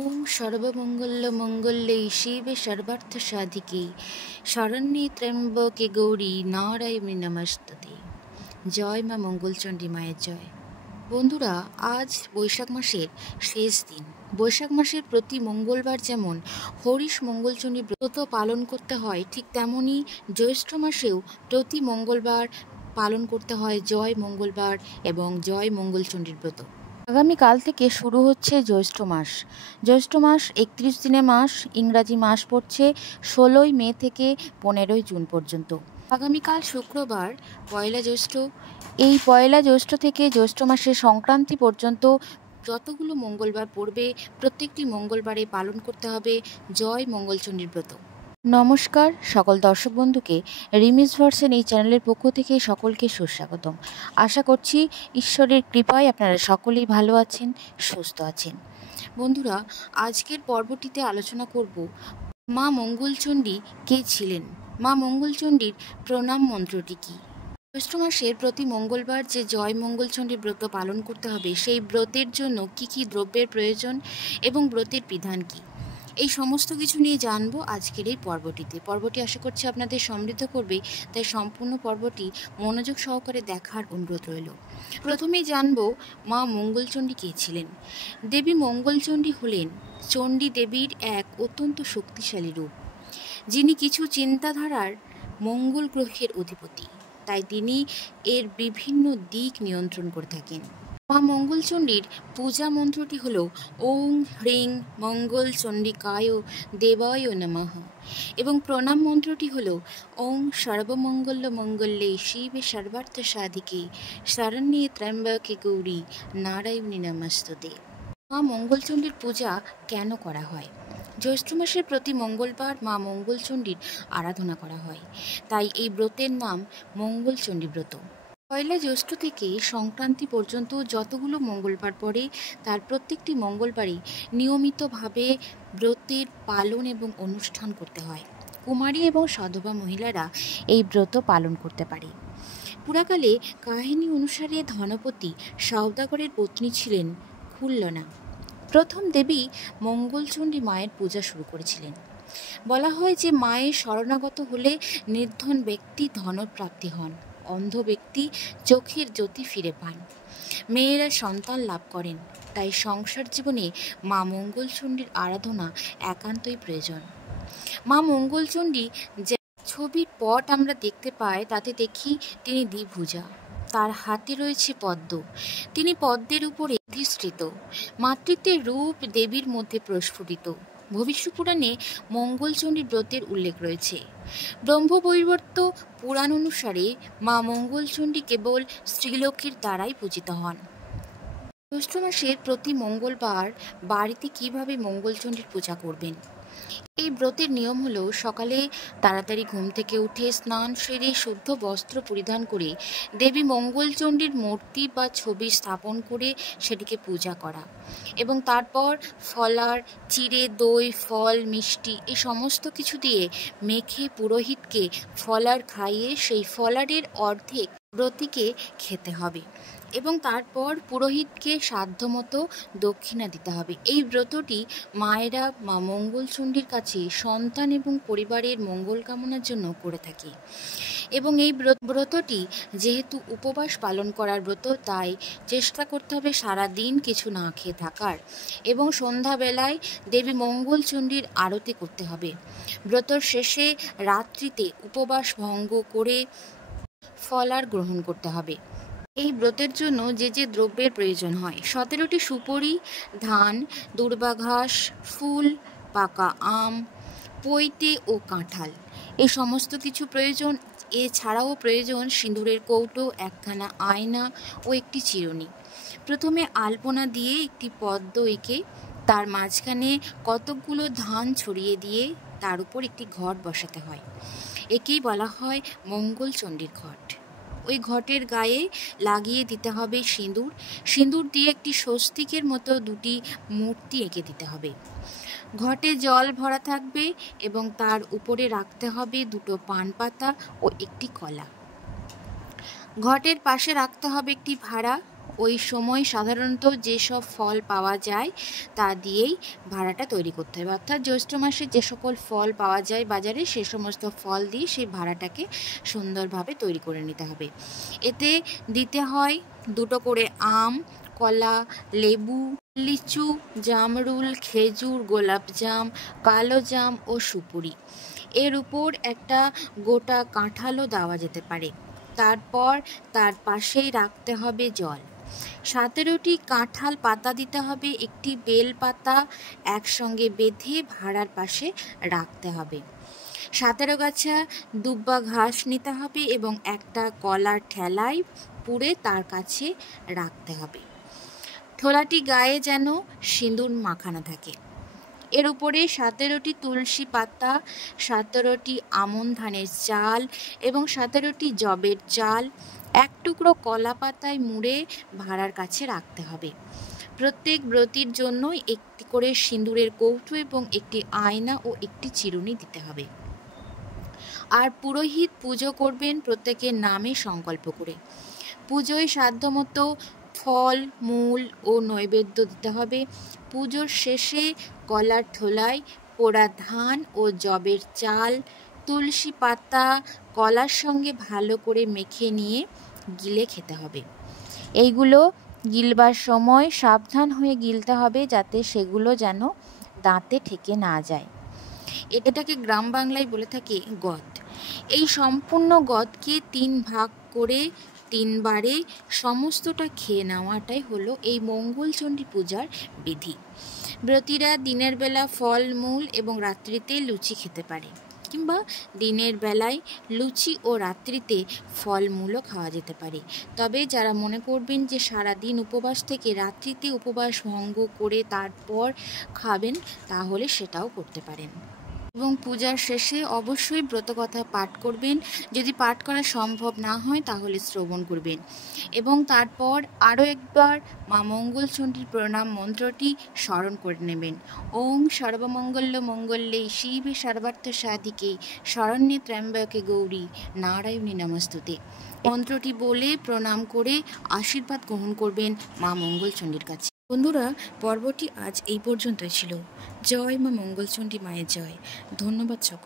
ওম সর্বমঙ্গল মঙ্গলে শিবে সর্বার্থ সাধিকে শরণ্যে ত্র্যম্বকে গৌরী নারায়ণী নমস্তুতে। জয় মা মঙ্গলচণ্ডী মায়ের জয়। বন্ধুরা, আজ বৈশাখ মাসের শেষ দিন। বৈশাখ মাসের প্রতি মঙ্গলবার যেমন হরিশ মঙ্গলচণ্ডী ব্রত পালন করতে হয়, ঠিক তেমনই জ্যৈষ্ঠ মাসেও প্রতি মঙ্গলবার পালন করতে হয় জয় মঙ্গলবার এবং জয় মঙ্গলচণ্ডীর ব্রত। আগামীকাল থেকে শুরু হচ্ছে জ্যৈষ্ঠ মাস। জ্যৈষ্ঠ মাস 31 দিনের মাস। ইংরাজি মাস পড়ছে 16 মে থেকে 15 জুন পর্যন্ত। আগামীকাল শুক্রবার পয়লা জ্যৈষ্ঠ। এই পয়লা জ্যৈষ্ঠ থেকে জ্যৈষ্ঠ মাসের সংক্রান্তি পর্যন্ত যতগুলো মঙ্গলবার পড়বে, প্রত্যেকটি মঙ্গলবারে পালন করতে হবে জয় মঙ্গলচণ্ডীর ব্রত। নমস্কার সকল দর্শক বন্ধুকে রিমিস ভার্সন এই চ্যানেলের পক্ষ থেকে সকলকে সুস্বাগতম। আশা করছি ঈশ্বরের কৃপায় আপনারা সকলেই ভালো আছেন, সুস্থ আছেন। বন্ধুরা, আজকের পর্বটিতে আলোচনা করব মা মঙ্গলচণ্ডী কে ছিলেন, মা মঙ্গলচণ্ডীর প্রণাম মন্ত্রটি কী। জ্যৈষ্ঠ মাসের প্রতি মঙ্গলবার যে জয় মঙ্গলচণ্ডী ব্রত পালন করতে হবে, সেই ব্রতের জন্য কি কি দ্রব্যের প্রয়োজন এবং ব্রতের বিধান কী, এই সমস্ত কিছু নিয়ে জানবো আজকের এই পর্বটিতে। পর্বটি আশা করছি আপনাদের সমৃদ্ধ করবে, তাই সম্পূর্ণ পর্বটি মনোযোগ সহকারে দেখার অনুরোধ রইল। প্রথমেই জানবো মা মঙ্গলচণ্ডী কে ছিলেন। দেবী মঙ্গলচণ্ডী হলেন চণ্ডী দেবীর এক অত্যন্ত শক্তিশালী রূপ, যিনি কিছু চিন্তাধারার মঙ্গল গ্রহের অধিপতি, তাই তিনি এর বিভিন্ন দিক নিয়ন্ত্রণ করে থাকেন। মা মঙ্গলচণ্ডীর পূজা মন্ত্রটি হল ওং হ্রিং মঙ্গল চণ্ডিকায় দেবায় নমঃ এবং প্রণাম মন্ত্রটি হল ওং সর্বমঙ্গল মঙ্গলে শিবে সর্বার্থ সাধিকে শরণ্যে ত্র্যম্বকে গৌরী নারায়ণী নমস্তুতে। মা মঙ্গলচণ্ডীর পূজা কেন করা হয়? জ্যৈষ্ঠ মাসের প্রতি মঙ্গলবার মা মঙ্গলচণ্ডীর আরাধনা করা হয়, তাই এই ব্রতের নাম মঙ্গলচণ্ডী ব্রত। পয়লা জ্যৈষ্ঠ থেকে সংক্রান্তি পর্যন্ত যতগুলো মঙ্গলবার পড়ে, তার প্রত্যেকটি মঙ্গলবারই নিয়মিতভাবে ব্রতের পালন এবং অনুষ্ঠান করতে হয়। কুমারী এবং সধবা মহিলারা এই ব্রত পালন করতে পারে। পুরাকালে কাহিনী অনুসারে ধনপতি সওদাগরের পত্নী ছিলেন খুল্লনা। প্রথম দেবী মঙ্গলচণ্ডী মায়ের পূজা শুরু করেছিলেন। বলা হয় যে মায়ের শরণাগত হলে নির্ধন ব্যক্তি ধনপ্রাপ্তি হন, অন্ধ ব্যক্তি চোখের জ্যোতি ফিরে পান, মেয়েরা সন্তান লাভ করেন। তাই সংসার জীবনে মা মঙ্গলচণ্ডীর আরাধনা একান্তই প্রয়োজন। মা মঙ্গলচণ্ডী যে ছবির পট আমরা দেখতে পাই, তাতে দেখি তিনি দ্বিভুজা, তার হাতে রয়েছে পদ্ম, তিনি পদ্মের উপরে অধিষ্ঠিত। মাতৃত্বের রূপ দেবীর মধ্যে প্রস্ফুটিত। ভবিষ্য পুরাণে মঙ্গলচণ্ডী ব্রতের উল্লেখ রয়েছে। ব্রহ্মবৈবর্ত পুরাণ অনুসারে মা মঙ্গলচণ্ডী কেবল স্ত্রীলোকের দ্বারাই পূজিত হন। জ্যৈষ্ঠ মাসের প্রতি মঙ্গলবার বাড়িতে কিভাবে মঙ্গলচণ্ডীর পূজা করবেন? এই ব্রতের নিয়ম হলো সকালে তাড়াতাড়ি ঘুম থেকে উঠে স্নান সেরে শুদ্ধ বস্ত্র পরিধান করে দেবী মঙ্গলচণ্ডীর মূর্তি বা ছবি স্থাপন করে সেটিকে পূজা করা এবং তারপর ফলার, চিড়ে, দই, ফল, মিষ্টি এই সমস্ত কিছু দিয়ে মেখে পুরোহিতকে ফলার খাইয়ে সেই ফলারের অর্ধেক ব্রতীকে খেতে হবে এবং তারপর পুরোহিতকে সাধ্যমতো দক্ষিণা দিতে হবে। এই ব্রতটি মায়েরা মা মঙ্গলচণ্ডীর কাছে সন্তান এবং পরিবারের মঙ্গল কামনার জন্য করে থাকে এবং এই ব্রতটি যেহেতু উপবাস পালন করার ব্রত, তাই চেষ্টা করতে হবে সারাদিন কিছু না খেয়ে থাকার এবং সন্ধ্যাবেলায় দেবী মঙ্গলচণ্ডীর আরতি করতে হবে। ব্রতর শেষে রাত্রিতে উপবাস ভঙ্গ করে ফলার গ্রহণ করতে হবে। এই ব্রতের জন্য যে যে দ্রব্যের প্রয়োজন হয়: 17টি সুপরি, ধান, দুর্বা ঘাস, ফুল, পাকা আম, পৈতে ও কাঁঠাল, এই সমস্ত কিছু প্রয়োজন। এছাড়াও প্রয়োজন সিঁদুরের কৌটো, একখানা আয়না ও একটি চিরুনি। প্রথমে আলপনা দিয়ে একটি পদ্ম এঁকে তার মাঝখানে কতকগুলো ধান ছড়িয়ে দিয়ে তার উপর একটি ঘট বসাতে হয়। একেই বলা হয় মঙ্গলচণ্ডীর ঘট। ওই ঘটের গায়ে লাগিয়ে দিতে হবে সিঁদুর। সিঁদুর দিয়ে একটি স্বস্তিকের মতো দুটি মূর্তি এঁকে দিতে হবে। ঘটে জল ভরা থাকবে এবং তার উপরে রাখতে হবে দুটো পান পাতা ও একটি কলা। ঘটের পাশে রাখতে হবে একটি ভাড়া ওই সময় সাধারণত যেসব ফল পাওয়া যায় তা দিয়েই ভাড়াটা তৈরি করতে হবে। অর্থাৎ জ্যৈষ্ঠ মাসে যে সকল ফল পাওয়া যায় বাজারে সে সমস্ত ফল দিয়ে সেই ভাড়াটাকে সুন্দরভাবে তৈরি করে নিতে হবে। এতে দিতে হয় 2টো করে আম, কলা, লেবু, লিচু, জামরুল, খেজুর, গোলাপজাম, কালো জাম ও সুপুরি। এর উপর একটা গোটা কাঁঠালও দেওয়া যেতে পারে। তারপর তার পাশেই রাখতে হবে জল। 17টি কাঁঠাল পাতা দিতে হবে, একটি বেল পাতা একসঙ্গে বেঁধে ভাড়ার পাশে রাখতে হবে। 17 গাছা দুব্বা ঘাস নিতে হবে এবং একটা কলার ঠেলায় পুড়ে তার কাছে রাখতে হবে। ঠোলাটি গায়ে যেন সিঁদুর মাখানো থাকে। এর উপরে 17টি তুলসী পাতা, 17টি আমন ধানের চাল এবং 17টি যবের চাল এক টুকরো কলা পাতায় মুড়ে ভাড়ার কাছে রাখতে হবে। প্রত্যেক ব্রতীর জন্যই একটি করে সিঁদুরের কৌটো এবং একটি আয়না ও একটি চিরুনি দিতে হবে। আর পুরোহিত পুজো করবেন প্রত্যেকের নামে সংকল্প করে। পুজোয় সাধ্যমতো ফল, মূল ও নৈবেদ্য দিতে হবে। পুজোর শেষে কলার ঠোলায় পোড়া ধান ও যবের চাল, তুলসী পাতা কলার সঙ্গে ভালো করে মেখে নিয়ে গিলে খেতে হবে। এইগুলো গিলবার সময় সাবধান হয়ে গিলতে হবে যাতে সেগুলো যেন দাঁতে ঠেকে না যায়। এটাকে গ্রাম বাংলায় বলে থাকে গদ। এই সম্পূর্ণ গদকে 3 ভাগ করে 3 বারে সমস্তটা খেয়ে নেওয়াটাই হলো এই মঙ্গলচণ্ডী পূজার বিধি। ব্রতীরা দিনের বেলা ফল মূল এবং রাত্রিতে লুচি খেতে পারে, কিংবা দিনের বেলায় লুচি ও রাত্রিতে ফলমূলও খাওয়া যেতে পারে। তবে যারা মনে করবেন যে সারাদিন উপবাস থেকে রাত্রিতে উপবাস ভঙ্গ করে তারপর খাবেন, তাহলে সেটাও করতে পারেন। এবং পূজার শেষে অবশ্যই ব্রতকথা পাঠ করবেন। যদি পাঠ করা সম্ভব না হয় তাহলে শ্রবণ করবেন এবং তারপর আরও একবার মা মঙ্গলচণ্ডীর প্রণাম মন্ত্রটি স্মরণ করে নেবেন। ওং সর্বমঙ্গল্য মঙ্গল্যে শিবে সর্বার্থ সাধিকে শরণ্যে ত্র্যম্বকে গৌরী নারায়ণী নমস্তুতে। মন্ত্রটি বলে প্রণাম করে আশীর্বাদ গ্রহণ করবেন মা মঙ্গলচণ্ডীর কাছে। বন্ধুরা, পর্বটি আজ এই পর্যন্তই ছিল। জয় মা মঙ্গলচণ্ডী মায়ের জয়। ধন্যবাদ সকল।